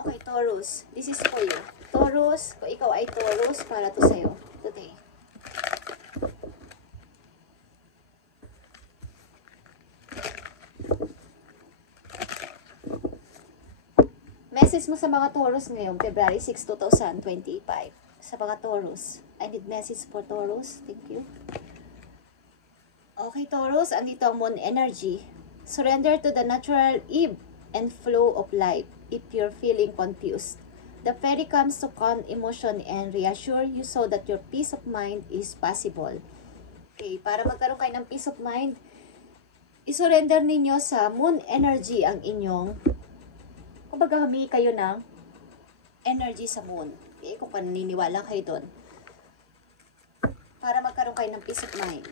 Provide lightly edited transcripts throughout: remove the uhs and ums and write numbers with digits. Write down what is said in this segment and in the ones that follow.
Okay, Taurus. This is for you. Taurus, kung ikaw ay Taurus, para to sa'yo today. Message mo sa mga Taurus ngayon, February 6, 2025. Sa mga Taurus. I need message for Taurus. Thank you. Okay, Taurus, andito ang moon energy. Surrender to the natural ebb and flow of life if you're feeling confused. The fairy comes to calm emotion and reassure you so that your peace of mind is possible. Okay, para magkaroon kayo ng peace of mind, isurrender ninyo sa moon energy ang inyong, kumbaga humingi kayo ng energy sa moon. Okay, kung paniniwala kayo doon. Para magkaroon kayo ng peace of mind.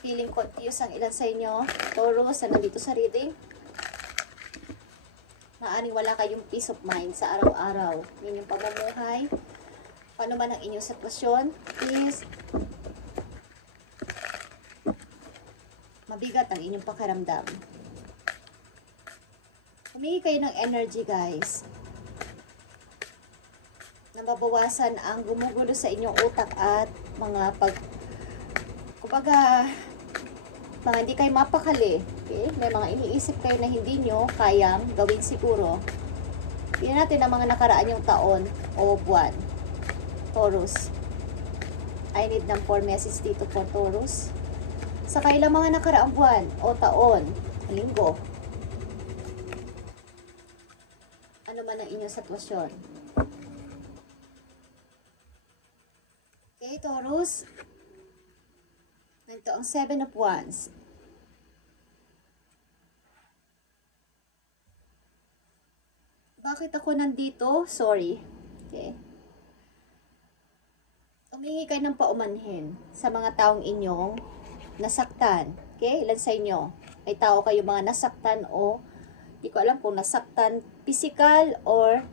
Feeling confused ang ilan sa inyo, Taurus, na nandito sa reading. Maaring wala kayong peace of mind sa araw-araw. Inyong pamumuhay. Paano man ang inyong sitwasyon, is mabigat ang inyong pakiramdam. Humingi kayo ng energy, guys. Na mabawasan ang gumugulo sa inyong utak at mga kumbaga, mga hindi kayo mapakali. Okay? May mga iniisip kayo na hindi nyo kayang gawin siguro. Tingnan natin ang mga nakaraan yung taon o buwan. Taurus. I need ng 4 message dito for Taurus. Sa kailang mga nakaraang buwan o taon, linggo. Ano man ang inyong sitwasyon. Okay, Taurus. Ito ang 7 of Wands. Bakit ako nandito? Sorry. Okay. Humingi kayo ng paumanhin sa mga taong inyong nasaktan. Okay? Ilan sa inyo? May tao kayo mga nasaktan o di ko alam kung nasaktan physical or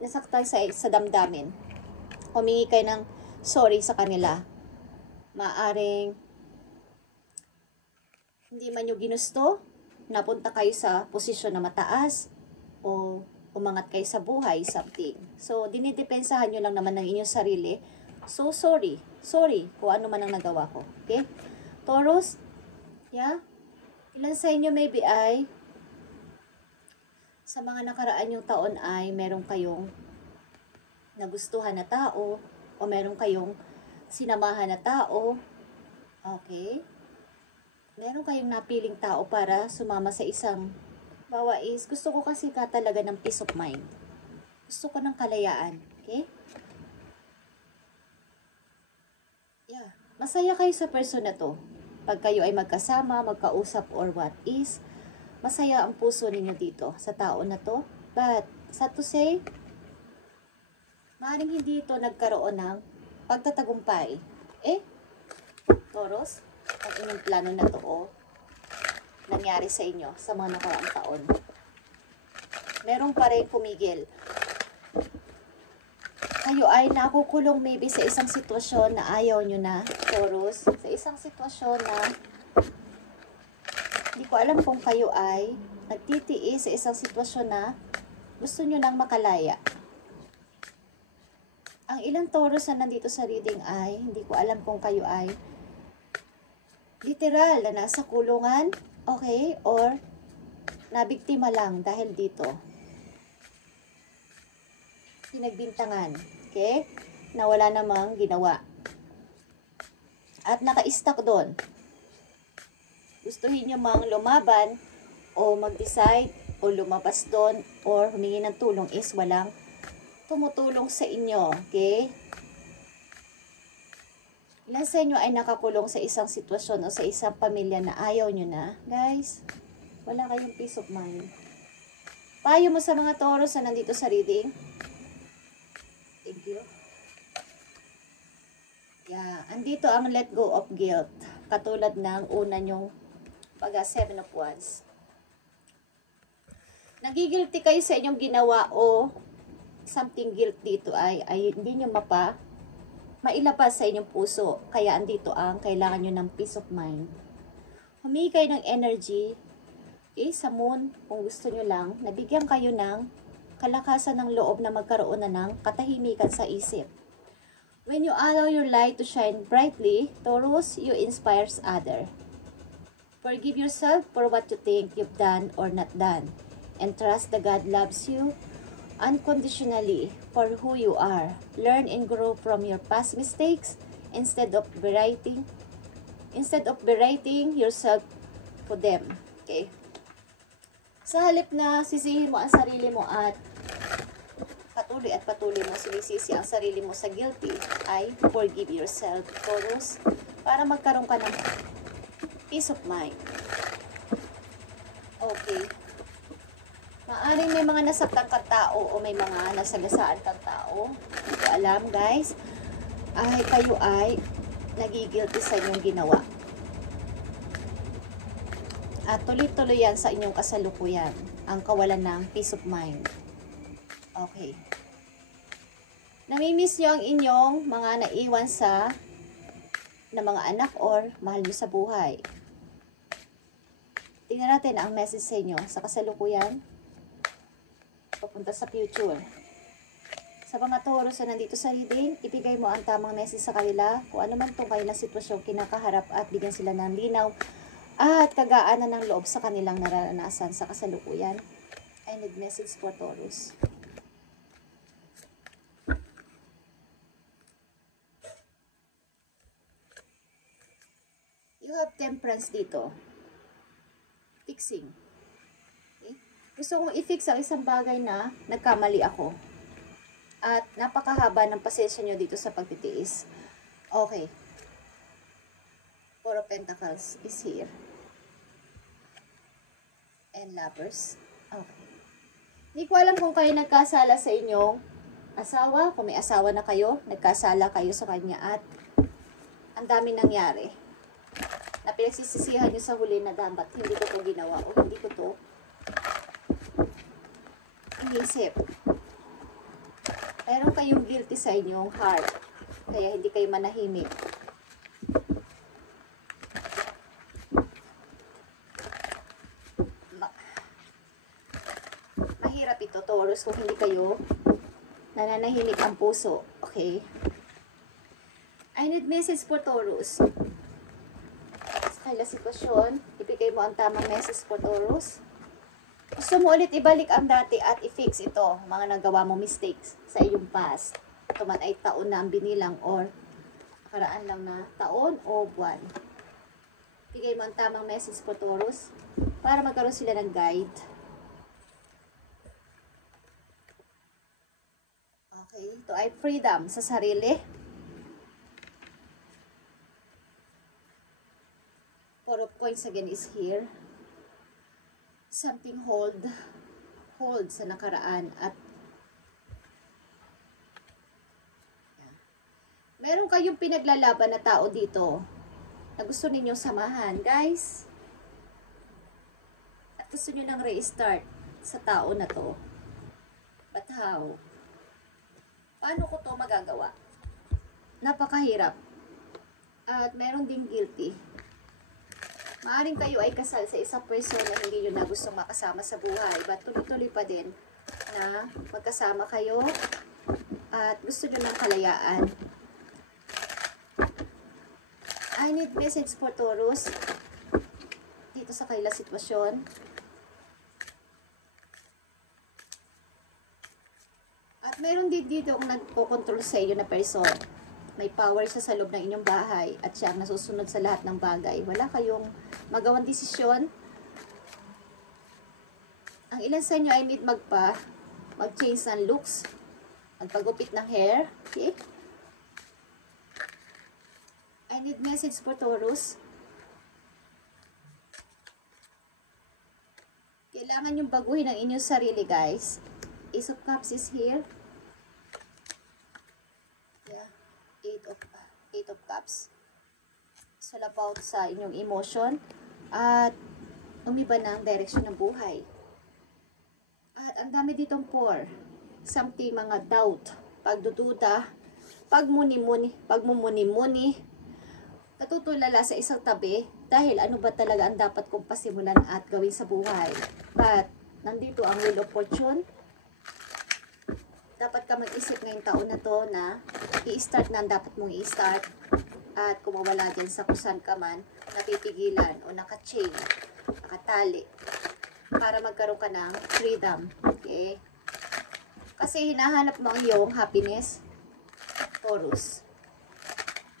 nasaktan sa damdamin. Humingi kayo ng sorry sa kanila. Maaring hindi man nyo ginusto, napunta kayo sa posisyon na mataas o umangat kayo sa buhay, something. So, dinidepensahan nyo lang naman ng inyong sarili. So, sorry. Sorry kung ano man ang nagawa ko. Okay? Taurus, yeah? Ilan sa inyo maybe ay sa mga nakaraan yung taon ay meron kayong nagustuhan na tao o meron kayong sinamahan na tao. Okay? Meron kayong napiling tao para sumama sa isang bawa is, gusto ko kasi talaga ng peace of mind. Gusto ko ng kalayaan. Okay? Yeah. Masaya kayo sa person na to. Pag kayo ay magkasama, magkausap, or what is, masaya ang puso ninyo dito sa tao na to. But, sad to say, maaaring hindi ito nagkaroon ng pagtatagumpay. Taurus, ang inyong plano na to nangyari sa inyo sa mga nakaraang taon. Merong pa rin pumigil. Kayo ay nakukulong maybe sa isang sitwasyon na ayaw nyo na, Taurus. Sa isang sitwasyon na hindi ko alam kung kayo ay nagtitiis sa isang sitwasyon na gusto nyo nang makalaya. Ang ilang Taurus na nandito sa reading ay, hindi ko alam kung kayo ay literal na nasa kulungan, okay, or nabiktima lang dahil dito. Pinagbintangan, okay, na wala namang ginawa. At naka-stuck doon. Gustuhin nyo mang lumaban o mag-decide o lumabas doon or humingi ng tulong is walang tumutulong sa inyo, okay? Ilan sa inyo ay nakakulong sa isang sitwasyon o sa isang pamilya na ayaw nyo na? Guys, wala kayong peace of mind. Payo mo sa mga Taurus na nandito sa reading. Thank you. Yeah, andito ang let go of guilt. Katulad ng una nyong 7 of Wands. Nagigilty kayo sa inyong ginawa o something guilt dito ay hindi nyo mailabas sa inyong puso. Kaya andito ang kailangan nyo ng peace of mind. Humingi kayo ng energy Okay, sa moon, kung gusto nyo lang, nabigyan kayo ng kalakasan ng loob na magkaroon na ng katahimikan sa isip. When you allow your light to shine brightly, Taurus, you inspires others. Forgive yourself for what you think you've done or not done, and trust that God loves you unconditionally for who you are. Learn and grow from your past mistakes instead of berating yourself for them. Okay? Sa halip na sisihin mo ang sarili mo at patuloy mo sinisisi ang sarili mo sa guilty, ay forgive yourself, Taurus, para magkaroon ka ng peace of mind. Okay. Maaring may mga nasaktan kang tao o may mga nasagasaan kang tao. Hindi ko alam, guys. Ay, kayo ay nagigilty sa inyong ginawa. At tuloy-tuloy yan sa inyong kasalukuyan. Ang kawalan ng peace of mind. Okay. Namimiss nyo ang inyong mga naiwan na mga anak or mahal nyo sa buhay. Tingnan natin ang message sa inyo sa kasalukuyan. Papunta sa future. Sa mga Taurus na nandito sa reading, ibigay mo ang tamang message sa kanila kung ano man itong kanilang sitwasyon kinakaharap at bigyan sila ng linaw at kagaanan ng loob sa kanilang nararanasan sa kasalukuyan. I need message for Taurus. You have temperance dito. Fixing. Okay? Gusto kong i-fix ang isang bagay na nagkamali ako. At napakahaba ng pasensya nyo dito sa pagtitiis. Okay. Four of Pentacles is here. And Lovers. Okay. Hindi ko alam kung kayo nagkasala sa inyong asawa. Kung may asawa na kayo, nagkasala kayo sa kanya at ang dami nangyari. Na pinagsisisihan nyo sa huli na dapat hindi ko to ginawa o hindi ko to inisip. Meron kayong guilty sa inyong heart. Kaya hindi kayo manahimik. Mahirap ito, Taurus, kung hindi kayo nananahimik ang puso. Okay? I need message for Taurus. Sa kailang sitwasyon, ibigay mo ang tamang message for Taurus. Gusto mo ulit ibalik ang dati at i-fix ito, mga nagawa mo mistakes sa iyong past. Ito man ay taon na ang binilang or nakaraan lang na taon o buwan. Bigay mo ang tamang message for Taurus para magkaroon sila ng guide. Okay, ito ay freedom sa sarili. Four of Coins again is here. Something hold sa nakaraan at meron kayong pinaglalaban na tao dito na gusto ninyong samahan, guys. At gusto nyo nang restart sa tao na to. But how? Paano ko to magagawa? Napakahirap. At meron ding guilty. Maaring kayo ay kasal sa isang person na hindi nyo na gustong makasama sa buhay. But tuloy-tuloy pa din na magkasama kayo at gusto nyo ng kalayaan. I need message for Taurus dito sa kailang sitwasyon. At meron din dito kung nagko-control sa iyo na person. May power siya sa loob ng inyong bahay at siya ang nasusunod sa lahat ng bagay. Wala kayong magawang desisyon. Ang ilan sa inyo ay need mag-change ng looks, magpagupit ng hair. Okay? I need message for Taurus. Kailangan yung baguhin ang inyong sarili, guys. Ace of Cups is here. Yeah. Eight of Cups. It's all about sa inyong emotion at umiba na ang direksyon ng buhay. At ang dami ditong 4. Something mga doubt, pagdududa, pagmumuni-muni, natutulala sa isang tabi Dahil ano ba talaga ang dapat kong pasimulan at gawin sa buhay. But, nandito ang Wheel of Fortune. Dapat ka mag-isip ngayong taon na to na i-start na ang dapat mong i-start. At kung mawala dyan sa kusan ka man, napipigilan o naka-chain, nakatali, para magkaroon ka ng freedom. Okay? Kasi hinahanap mo ang iyong happiness, Taurus.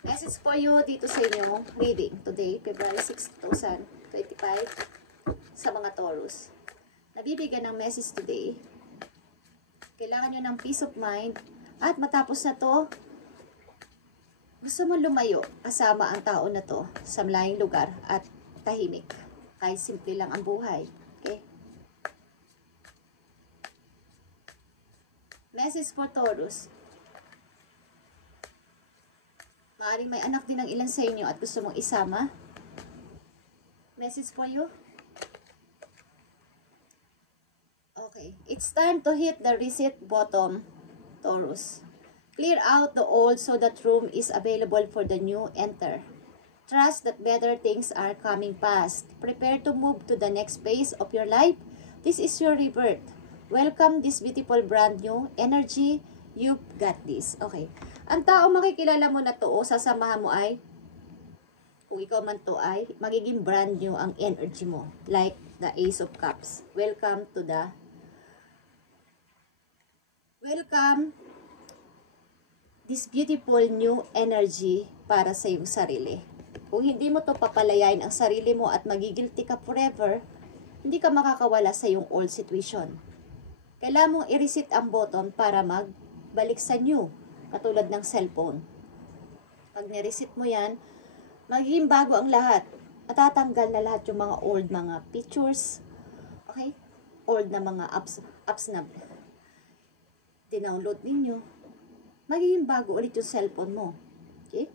Message for you dito sa inyong reading today, February 6, 2025, sa mga Taurus. Nabibigyan ng message today. Kailangan nyo ng peace of mind. At matapos na to, gusto mo lumayo kasama ang tao na to sa malayong lugar at tahimik. Kahit simple lang ang buhay. Okay? Message for Taurus. Maaring may anak din ng ilan sa inyo at gusto mong isama. Message for you. Okay. It's time to hit the reset button, Taurus. Clear out the old so that room is available for the new enter. Trust that better things are coming past. Prepare to move to the next phase of your life. This is your rebirth. Welcome this beautiful brand new energy. You've got this. Okay. Ang tao makikilala mo na to o sasamahan mo ay, kung ikaw man to ay, magiging brand new ang energy mo. Like the Ace of Cups. Welcome this beautiful new energy para sa iyong sarili. Kung hindi mo to papalayain ang sarili mo at magigilty ka forever, hindi ka makakawala sa iyong old situation. Kailangan mong i-reset ang button para magbalik sa new. Katulad ng cellphone. Pag nireset mo yan, magiging bago ang lahat. Matatanggal na lahat yung mga old mga pictures. Okay? Old na mga apps na dinownload ninyo. Magiging bago ulit yung cellphone mo. Okay?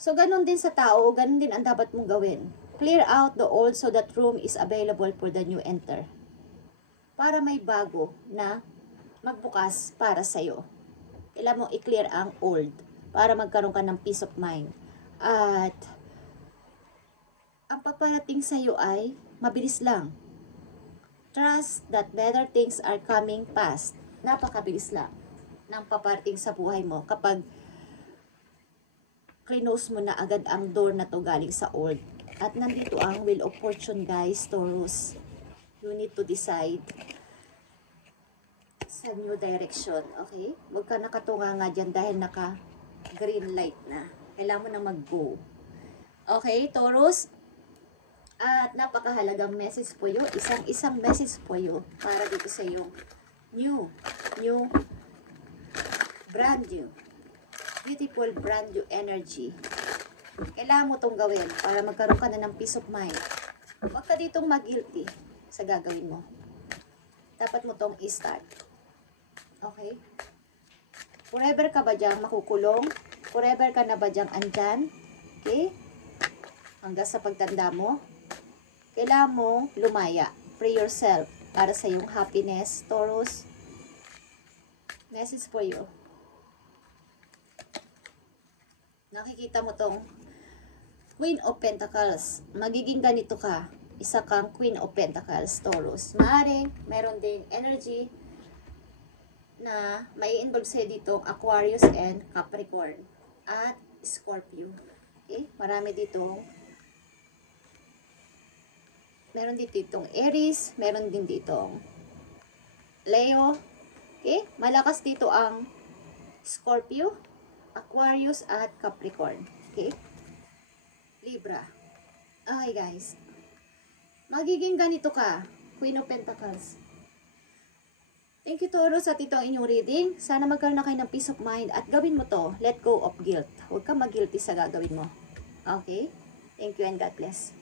So, ganun din sa tao, ganun din ang dapat mong gawin. Clear out the old so that room is available for the new enter. Para may bago na magbukas para sa'yo. Kailangan mong i-clear ang old para magkaroon ka ng peace of mind. At ang paparating sa iyo ay mabilis lang. Trust that better things are coming past. Napakabilis lang ng paparating sa buhay mo kapag close mo na agad ang door na to galing sa old. At nandito ang Wheel of Fortune, guys, Taurus. You need to decide sa new direction, okay? Huwag ka nakatunga nga dyan dahil naka-green light na. Kailangan mo na mag-go. Okay, Taurus? At napakahalagang message po yun. Isang message po yun para dito sa yung brand new, beautiful brand new energy. Kailangan mo itong gawin para magkaroon ka na ng peace of mind. Huwag ka ditong mag-guilty sa gagawin mo. Dapat mo itong i-start. Okay? Forever ka ba diyang makukulong? Forever ka na ba diyang andyan? Okay? Hanggang sa pagtanda mo? Kailangan mo lumaya. Free yourself para sa iyong happiness, Taurus. Message for you. Nakikita mo tong Queen of Pentacles. Magiging ganito ka. Isa kang Queen of Pentacles, Taurus. Maaring meron din energy na may involve sa'yo dito Aquarius and Capricorn at Scorpio. Okay? Marami dito. Meron dito itong Aries, meron din dito Leo. Okay? Malakas dito ang Scorpio, Aquarius at Capricorn. Okay? Libra. Okay, guys. Magiging ganito ka, Queen of Pentacles. Thank you, Taurus, at ito ang inyong reading. Sana magkaroon na kayo ng peace of mind at gawin mo to. Let go of guilt. Huwag kang mag-guilty sa gagawin mo. Okay? Thank you and God bless.